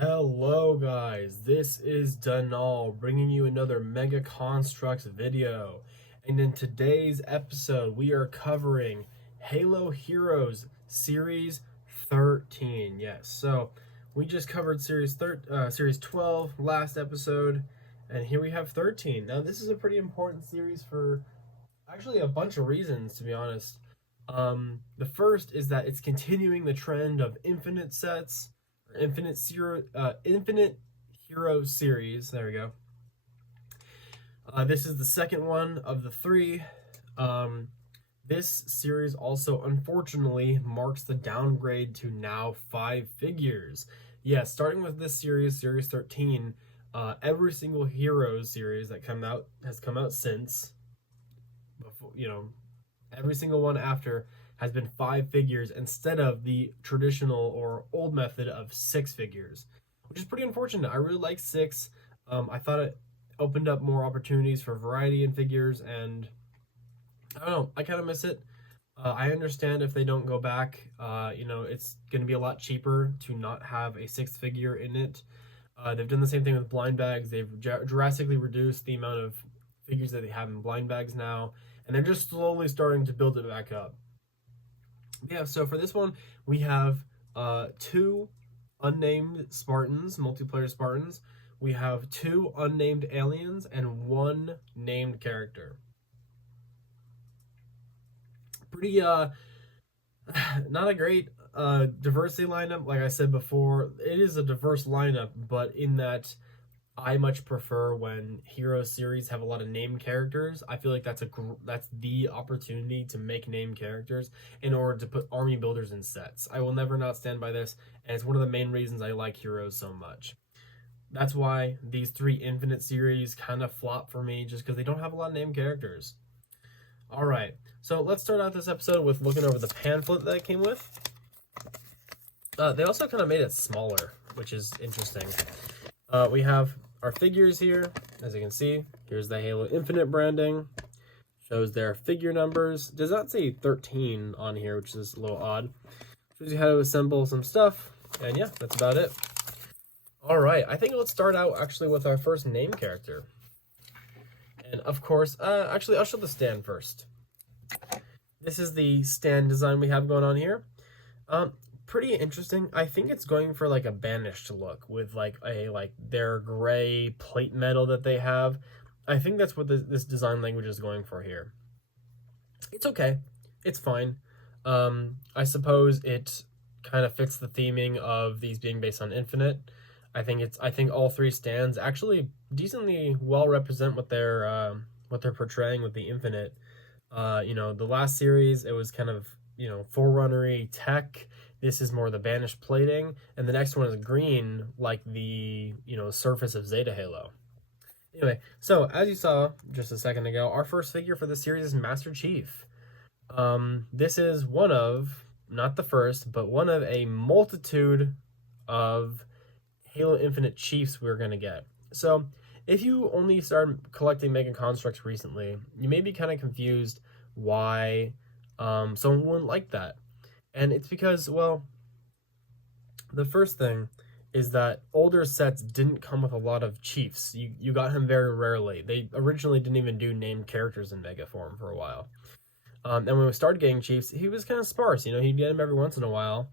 Hello guys, this is Danal bringing you another Mega Construx video. And in today's episode, we are covering Halo Heroes Series 13. Yes, so we just covered Series 12 last episode, and here we have 13. Now this is a pretty important series for actually a bunch of reasons, to be honest. The first is that it's continuing the trend of infinite sets, Infinite Hero series. There we go. This is the second one of the three. This series also, unfortunately, marks the downgrade to now 5 figures. Yeah, starting with this series, Series 13, every single Heroes series that has come out since, before, every single one after has been 5 figures instead of the traditional or old method of 6 figures, which is pretty unfortunate. I really like 6. I thought it opened up more opportunities for variety in figures, and I don't know, I kind of miss it. I understand if they don't go back. It's going to be a lot cheaper to not have a 6th figure in it. They've done the same thing with blind bags. They've drastically reduced the amount of figures that they have in blind bags now, and they're just slowly starting to build it back up. Yeah, so for this one, we have 2 unnamed Spartans, multiplayer Spartans. We have 2 unnamed aliens and 1 named character. Pretty, not a great diversity lineup. Like I said before, it is a diverse lineup, but in that I much prefer when hero series have a lot of named characters. I feel like that's the opportunity to make named characters in order to put army builders in sets. I will never not stand by this, and it's one of the main reasons I like Heroes so much. That's why these 3 Infinite series kind of flop for me, just because they don't have a lot of named characters. Alright, so let's start out this episode with looking over the pamphlet that it came with. They also kind of made it smaller, which is interesting. We have our figures here. As you can see, here's the Halo Infinite branding. Shows their figure numbers. Does not say 13 on here, which is a little odd. Shows you how to assemble some stuff. And yeah, that's about it. Alright, I think let's start out actually with our first name character. And of course, actually I'll show the stand first. This is the stand design we have going on here. Pretty interesting. I think it's going for like a banished look with like their gray plate metal that they have. I think that's what this design language is going for here. It's okay. It's fine. I suppose it kind of fits the theming of these being based on Infinite. I think all 3 stands actually decently well represent what they're portraying with the Infinite. The last series, it was kind of, forerunnery tech. This is more the banished plating, and the next one is green, like the, surface of Zeta Halo. Anyway, so as you saw just a second ago, our first figure for the series is Master Chief. This is one of, not the first, but one of a multitude of Halo Infinite Chiefs we're going to get. So, if you only started collecting Mega Construx recently, you may be kind of confused why someone wouldn't like that. And it's because, well, the first thing is that older sets didn't come with a lot of chiefs. You got him very rarely. They originally didn't even do named characters in Mega form for a while. And when we started getting chiefs, he was kind of sparse. He'd get him every once in a while.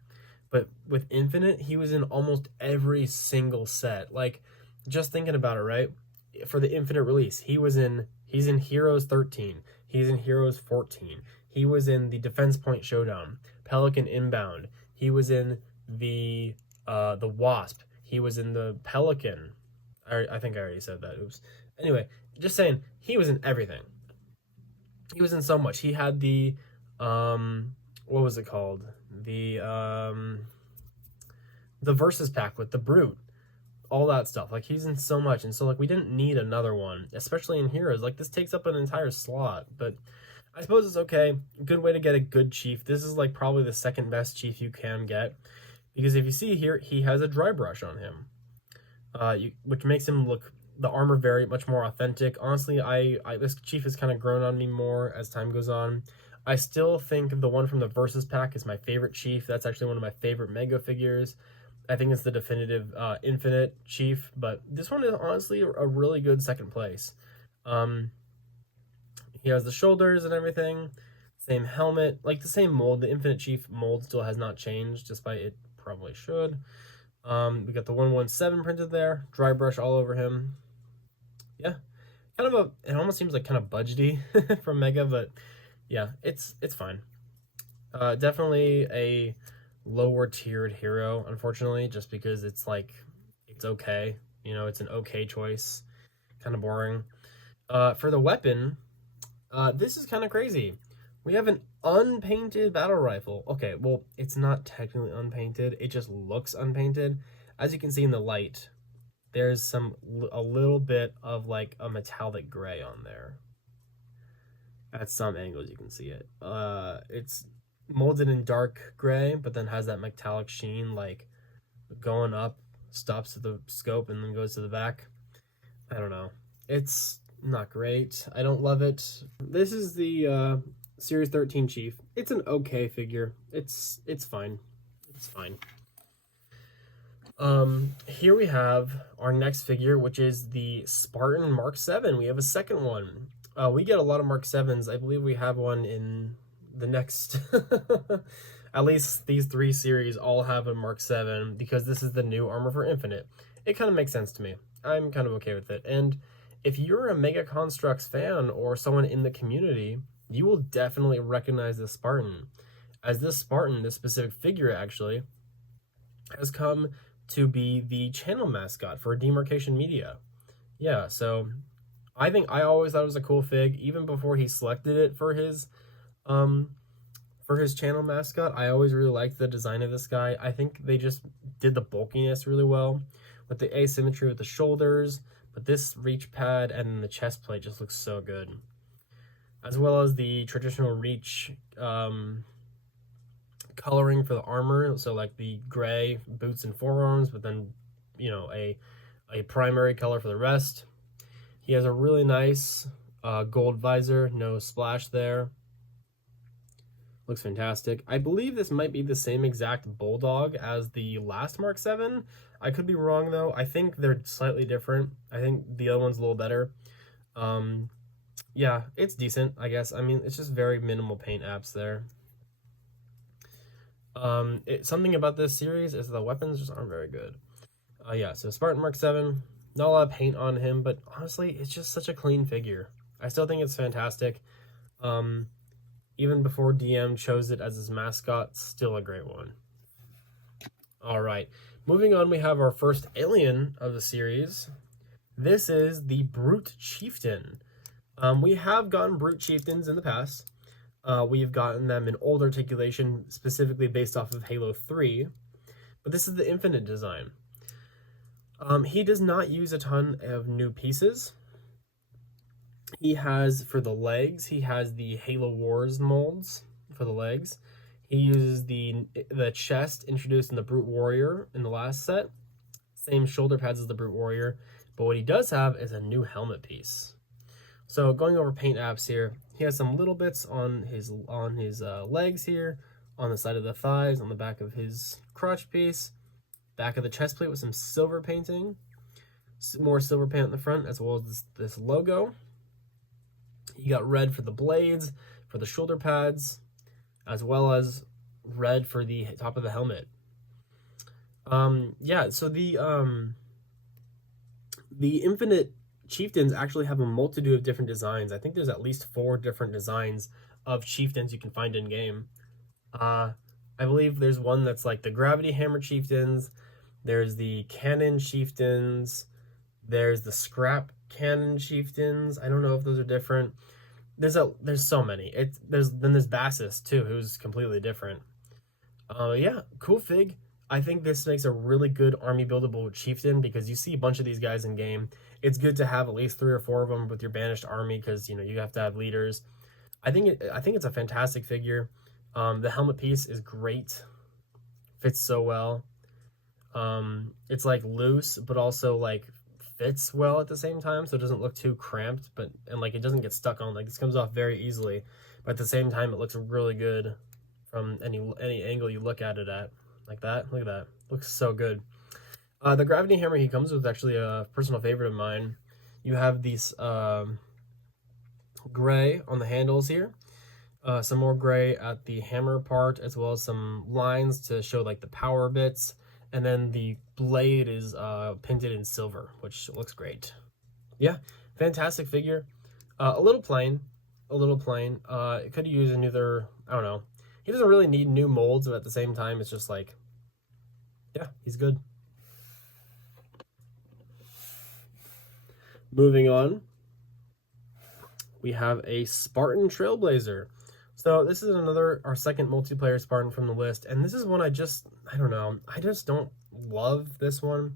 But with Infinite, he was in almost every single set. Like, just thinking about it, right? For the Infinite release, he's in Heroes 13. He's in Heroes 14. He was in the Defense Point Showdown, Pelican Inbound. He was in the Wasp. He was in the Pelican. I think I already said that. Oops. Anyway, just saying, he was in everything. He was in so much. He had the what was it called? The Versus pack with the Brute. All that stuff. Like, he's in so much, and so like we didn't need another one, especially in Heroes. Like, this takes up an entire slot, but I suppose it's okay. Good way to get a good chief. This is like probably the second best chief you can get, because if you see here, he has a dry brush on him, which makes him look the armor very much more authentic. Honestly, this chief has kind of grown on me more as time goes on. I still think the one from the Versus pack is my favorite chief. That's actually one of my favorite Mega figures. I think it's the definitive Infinite Chief, but this one is honestly a really good second place. Um, he has the shoulders and everything, same helmet, like the same mold. The Infinite Chief mold still has not changed, despite it probably should. We got the 117 printed there, dry brush all over him. Yeah, kind of it almost seems like kind of budgety from Mega, but yeah, it's fine. Definitely a lower tiered hero, unfortunately, just because it's like it's okay. You know, it's an okay choice. Kind of boring. For the weapon, this is kind of crazy. We have an unpainted battle rifle. Okay, well, it's not technically unpainted. It just looks unpainted. As you can see in the light, there's a little bit of like a metallic gray on there. At some angles, you can see it. It's molded in dark gray, but then has that metallic sheen, like going up, stops at the scope, and then goes to the back. I don't know. It's not great. I don't love it. This is the Series 13 Chief. It's an okay figure. It's fine. It's fine. Here we have our next figure, which is the Spartan Mark 7. We have a second one. We get a lot of Mark 7s. I believe we have one in the next at least these 3 series all have a Mark 7 because this is the new armor for Infinite. It kind of makes sense to me. I'm kind of okay with it. And if you're a Mega Construx fan or someone in the community, you will definitely recognize this Spartan. As this Spartan, this specific figure actually, has come to be the channel mascot for Demarcation Media. Yeah, so I always thought it was a cool fig, even before he selected it for his channel mascot. I always really liked the design of this guy. I think they just did the bulkiness really well with the asymmetry with the shoulders, but this reach pad and the chest plate just looks so good. As well as the traditional reach coloring for the armor, so like the gray boots and forearms, but then, you know, a primary color for the rest. He has a really nice gold visor, no splash there. Looks fantastic. I believe this might be the same exact bulldog as the last Mark 7. I could be wrong though. I think they're slightly different. I think the other one's a little better. Yeah, it's decent, I guess. I mean, it's just very minimal paint apps there. Something about this series is the weapons just aren't very good. Yeah, so Spartan Mark 7, not a lot of paint on him, but honestly, it's just such a clean figure. I still think it's fantastic. Even before DM chose it as his mascot, still a great one. All right, moving on, we have our first alien of the series. This is the Brute Chieftain. We have gotten Brute Chieftains in the past. We've gotten them in old articulation, specifically based off of Halo 3, but this is the Infinite design. He does not use a ton of new pieces. He has, for the legs, he has the Halo Wars molds for the legs. He uses the chest introduced in the Brute Warrior in the last set. Same shoulder pads as the Brute Warrior, but what he does have is a new helmet piece. So going over paint apps here, he has some little bits on his legs here, on the side of the thighs, on the back of his crotch piece, back of the chest plate with some silver painting, more silver paint in the front, as well as this logo. You got red for the blades, for the shoulder pads, as well as red for the top of the helmet. Yeah, so the Infinite Chieftains actually have a multitude of different designs. I think there's at least 4 different designs of Chieftains you can find in game. I believe there's one that's like the Gravity Hammer Chieftains, there's the Cannon Chieftains, there's the Scrap Cannon Chieftains. I don't know if those are different. There's so many. There's Bassus too, who's completely different. Yeah, cool fig. I think this makes a really good army buildable chieftain because you see a bunch of these guys in game. It's good to have at least 3 or 4 of them with your banished army because, you know, you have to have leaders. I think it's a fantastic figure. The helmet piece is great. Fits so well. It's like loose, but also like fits well at the same time, so it doesn't look too cramped, and like it doesn't get stuck on. Like this comes off very easily, but at the same time, it looks really good from any angle you look at it at. Like that. Look at that. Looks so good. The gravity hammer he comes with is actually a personal favorite of mine. You have these gray on the handles here, some more gray at the hammer part, as well as some lines to show like the power bits, and then the blade is painted in silver, which looks great. Yeah, fantastic figure. A little plain, a little plain. It could use another, I don't know. He doesn't really need new molds, but at the same time, it's just like, yeah, he's good. Moving on, we have a Spartan Trailblazer. So this is our second multiplayer Spartan from the list, and this is one I don't know, I just don't love this one.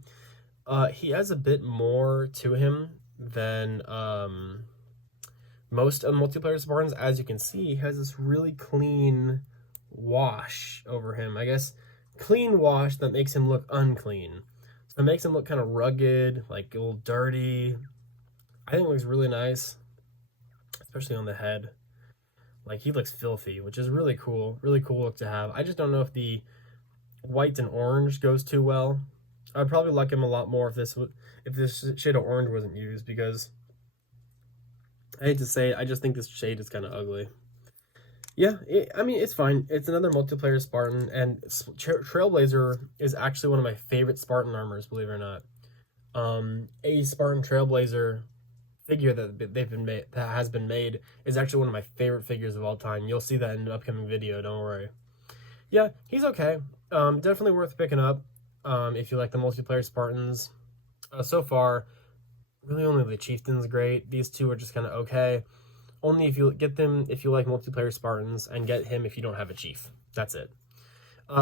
He has a bit more to him than most multiplayer Spartans. As you can see, he has this really clean wash over him. I guess clean wash that makes him look unclean. So it makes him look kind of rugged, like a little dirty. I think it looks really nice, especially on the head. Like, he looks filthy, which is really cool look to have. I just don't know if the white and orange goes too well. I'd probably like him a lot more if this shade of orange wasn't used, because I hate to say it, I just think this shade is kind of ugly. Yeah, I mean, it's fine. It's another multiplayer Spartan, and Trailblazer is actually one of my favorite Spartan armors, believe it or not. A Spartan Trailblazer figure that has been made is actually one of my favorite figures of all time. You'll see that in an upcoming video, don't worry. Yeah, he's okay. Definitely worth picking up if you like the multiplayer Spartans. So far, really only the Chieftain's great. These two are just kind of okay. Only if you get them if you like multiplayer Spartans, and get him if you don't have a chief. That's it.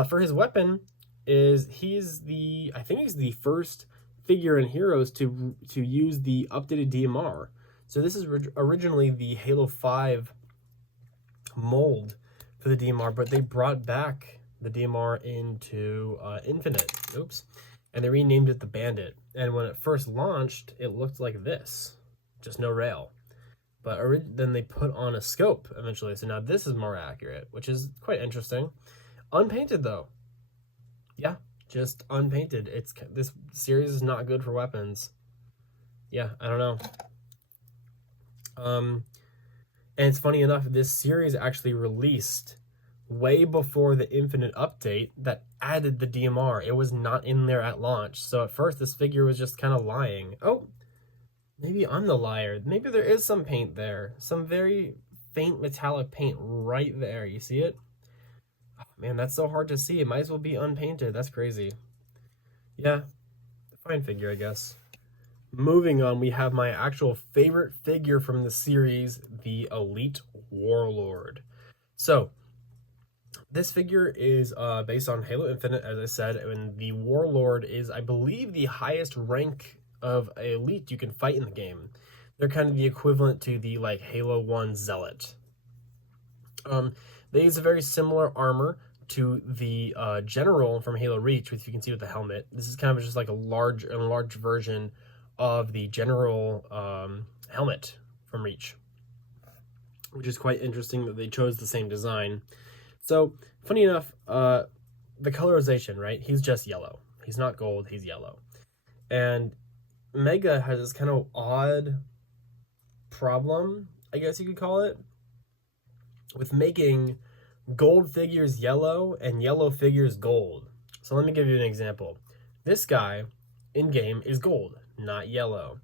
For his weapon, I think he's the first figure in Heroes to use the updated DMR. So this is originally the Halo 5 mold for the DMR, but they brought back the DMR into Infinite. Oops. And they renamed it the Bandit. And when it first launched, it looked like this. Just no rail. But then they put on a scope eventually. So now this is more accurate, which is quite interesting. Unpainted, though. Yeah, just unpainted. This series is not good for weapons. Yeah, I don't know. And it's funny enough, this series actually released way before the Infinite update that added the DMR. It was not in there at launch. So at first, this figure was just kind of lying. Oh, maybe I'm the liar. Maybe there is some paint there. Some very faint metallic paint right there. You see it? Oh, man, that's so hard to see. It might as well be unpainted. That's crazy. Yeah, fine figure, I guess. Moving on, we have my actual favorite figure from the series, the Elite Warlord. So, this figure is based on Halo Infinite, as I said, and the Warlord is, I believe, the highest rank of elite you can fight in the game. They're kind of the equivalent to the like Halo 1 Zealot. They use a very similar armor to the General from Halo Reach, which you can see with the helmet. This is kind of just like a enlarged version of the General helmet from Reach, which is quite interesting that they chose the same design. So, funny enough, the colorization, right? He's just yellow. He's not gold, he's yellow. And Mega has this kind of odd problem, I guess you could call it, with making gold figures yellow and yellow figures gold. So let me give you an example. This guy in-game is gold, not yellow.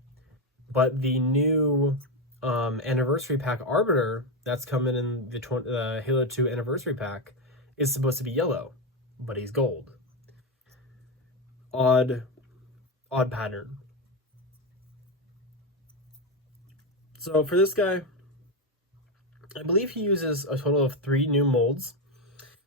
But the new Anniversary Pack Arbiter that's coming in the Halo 2 Anniversary Pack is supposed to be yellow, but he's gold. Odd pattern. So for this guy, I believe he uses a total of 3 new molds.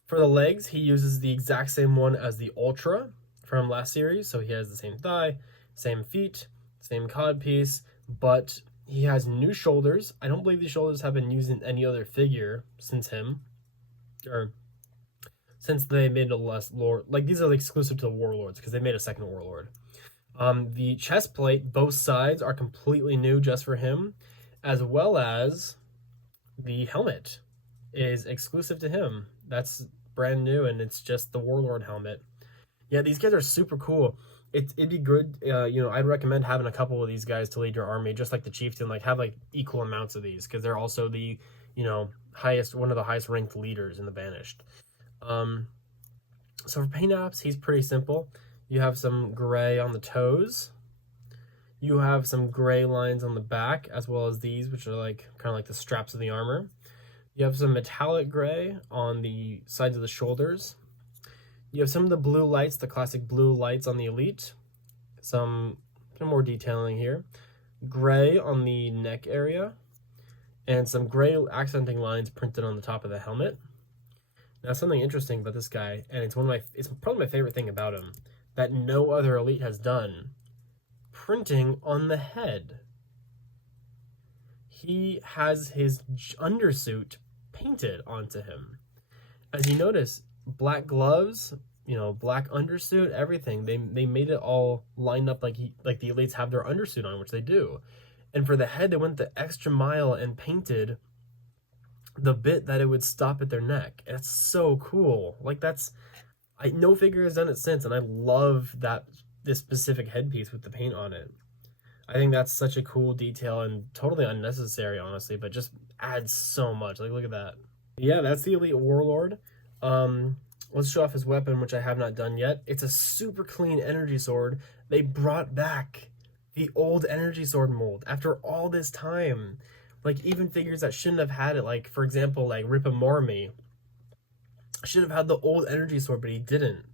For the legs, he uses the exact same one as the Ultra from last series. So he has the same thigh, same feet, same codpiece, but he has new shoulders. I don't believe these shoulders have been used in any other figure since him, or since they made a less lore. Like, these are exclusive to the Warlords because they made a second Warlord. The chest plate, both sides are completely new just for him, as well as the helmet is exclusive to him. That's brand new, and it's just the Warlord helmet. Yeah, these guys are super cool. It'd be good, I'd recommend having a couple of these guys to lead your army, just like the chieftain. Like have like equal amounts of these because they're also the, one of the highest ranked leaders in the Banished. Um, so for paint apps, he's pretty simple. You have some gray on the toes. You have some gray lines on the back, as well as these, which are like kind of like the straps of the armor. You have some metallic gray on the sides of the shoulders. You have some of the blue lights, the classic blue lights on the Elite. Some more detailing here. Gray on the neck area, and some gray accenting lines printed on the top of the helmet. Now, something interesting about this guy, and it's probably my favorite thing about him, that no other Elite has done, printing on the head. He has his undersuit painted onto him. As you notice, black gloves, black undersuit, everything. They made it all lined up like the Elites have their undersuit on, which they do. And for the head, they went the extra mile and painted the bit that it would stop at their neck. And it's so cool. Like no figure has done it since, and I love this specific headpiece with the paint on it. I think that's such a cool detail and totally unnecessary, honestly, but just adds so much. Like, look at that. Yeah, that's the Elite Warlord. Let's show off his weapon, which I have not done yet. It's a super clean energy sword. They brought back the old energy sword mold after all this time. Like, even figures that shouldn't have had it, like, for example, like Ripamormi, should have had the old energy sword, but he didn't.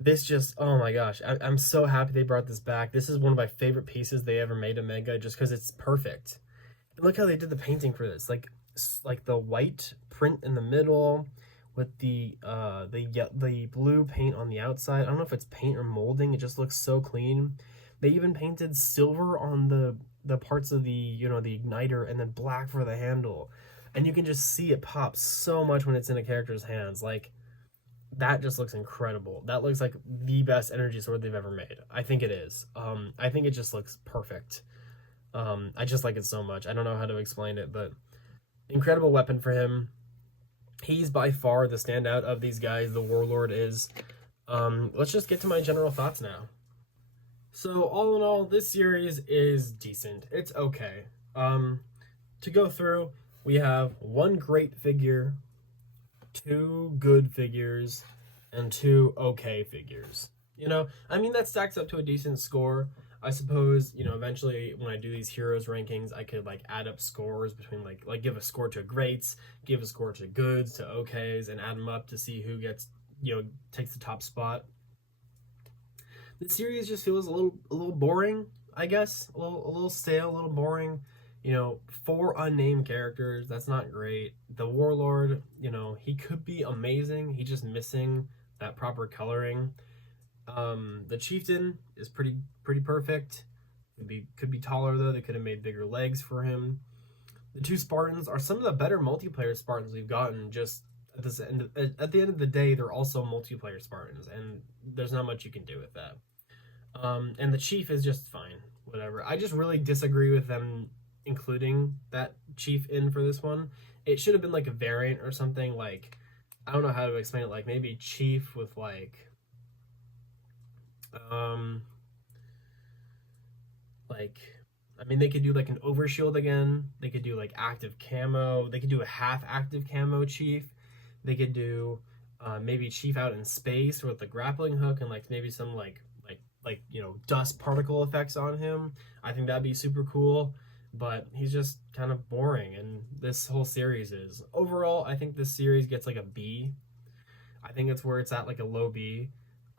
This just, oh my gosh, I'm so happy they brought this back. This is one of my favorite pieces they ever made in Mega, just because it's perfect. And look how they did the painting for this, like the white print in the middle with the blue paint on the outside. I don't know if it's paint or molding. It just looks so clean. They even painted silver on the parts of the the igniter, and then black for the handle. And you can just see it pop so much when it's in a character's hands. Like, that just looks incredible. That looks like the best energy sword they've ever made. I think it is. I think it just looks perfect. I just like it so much. I don't know how to explain it, but incredible weapon for him. He's by far the standout of these guys. The Warlord is. Let's just get to my general thoughts now. So all in all, this series is decent. It's okay. To go through, we have one great figure, two good figures, and two okay figures. That stacks up to a decent score. I suppose, eventually when I do these heroes rankings, I could like add up scores between like give a score to greats, give a score to goods, to okays, and add them up to see who gets, takes the top spot. The series just feels a little boring, I guess. A little stale, a little boring. 4 unnamed characters, that's not great. The Warlord, he could be amazing. He's just missing that proper coloring. The Chieftain is pretty perfect. Could be taller though. They could have made bigger legs for him. The 2 Spartans are some of the better multiplayer Spartans we've gotten. Just at the end of the day, they're also multiplayer Spartans, and there's not much you can do with that. And the Chief is just fine, whatever. I just really disagree with them including that Chief in for this one. It should have been like a variant or something. Like, I don't know how to explain it. Like maybe Chief with like they could do like an overshield again. They could do like active camo. They could do a half active camo Chief. They could do maybe Chief out in space with the grappling hook and like maybe some like dust particle effects on him. I think that'd be super cool. But he's just kind of boring, and this whole series is. Overall, I think this series gets like a B. I think it's where it's at, like a low B.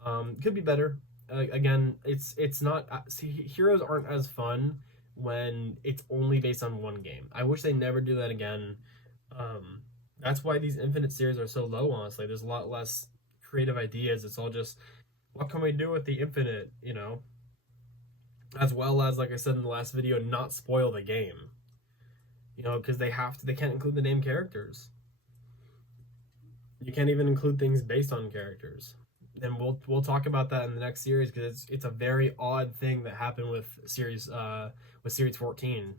Could be better. Again, it's not. Heroes aren't as fun when it's only based on one game. I wish they never do that again. That's why these Infinite series are so low, honestly. There's a lot less creative ideas. It's all just, what can we do with the Infinite, As well as, like I said in the last video, not spoil the game. Because they can't include the named characters. You can't even include things based on characters. And we'll talk about that in the next series, because it's a very odd thing that happened with series 14.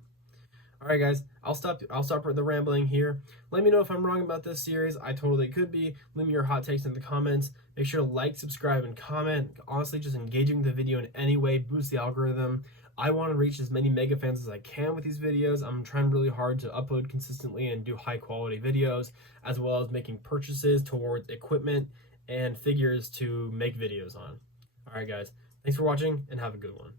All right, guys, I'll stop the rambling here. Let me know if I'm wrong about this series. I totally could be. Leave me your hot takes in the comments. Make sure to like, subscribe, and comment. Honestly, just engaging the video in any way boosts the algorithm. I want to reach as many Mega fans as I can with these videos. I'm trying really hard to upload consistently and do high quality videos, as well as making purchases towards equipment and figures to make videos on. All right, guys, thanks for watching and have a good one.